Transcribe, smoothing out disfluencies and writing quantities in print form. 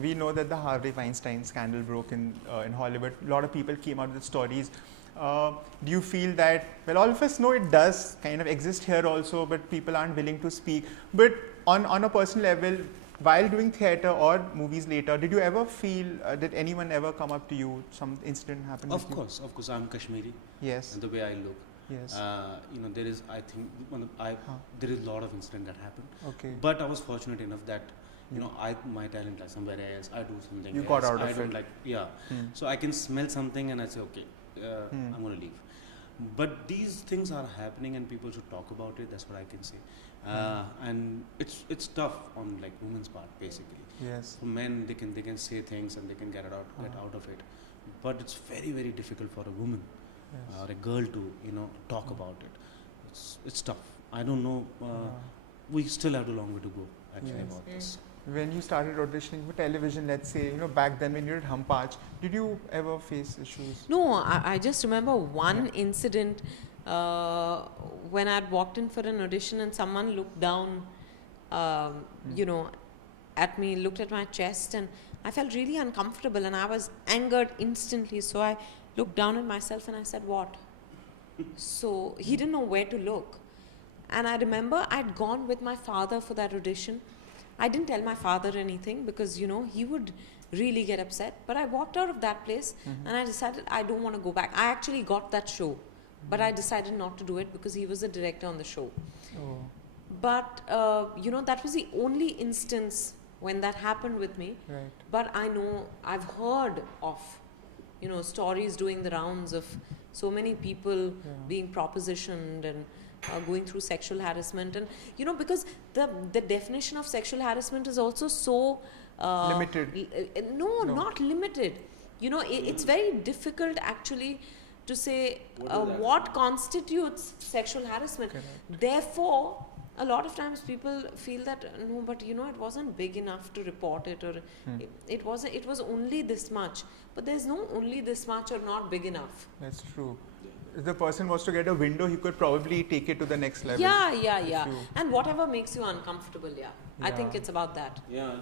We know that the Harvey Weinstein scandal broke in Hollywood. A lot of people came out with stories. Do you feel that, well, all of us know it does kind of exist here also, but people aren't willing to speak. But on a personal level, while doing theatre or movies later, did you ever feel, did anyone ever come up to you, some incident happened with you? Of course, I'm Kashmiri. Yes. And the way I look. Yes. There is, I think, there is a lot of incident that happened. Okay. But I was fortunate enough that, my talent lies somewhere else. I do something you else. got out I of don't it. like, So I can smell something and I say, okay, I'm going to leave. But these things are happening and people should talk about it. That's what I can say. And it's tough on like women's part basically. Yes. For men, they can say things and they can get out of it. But it's very, very difficult for a woman or a girl to talk about it. It's tough. I don't know. We still have a long way to go actually about this. When you started auditioning for television, let's say, back then when you did Hum Paanch, did you ever face issues? No, I just remember one incident when I'd walked in for an audition and someone looked down, at me, looked at my chest, and I felt really uncomfortable and I was angered instantly. So I looked down at myself and I said, "What?" So he didn't know where to look. And I remember I'd gone with my father for that audition. I didn't tell my father anything because, he would really get upset. But I walked out of that place and I decided I don't want to go back. I actually got that show, but I decided not to do it because he was the director on the show. Oh. But, that was the only instance when that happened with me. Right. But I know, I've heard of, stories doing the rounds of so many people being propositioned and going through sexual harassment, and because the definition of sexual harassment is also so limited. No, not limited. It's very difficult actually to say what constitutes sexual harassment. Correct. Therefore, a lot of times people feel that no, but it wasn't big enough to report it, or it was only this much. But there's no only this much or not big enough. That's true. If the person was to get a window, he could probably take it to the next level. Yeah. And whatever makes you uncomfortable, I think it's about that. Yeah.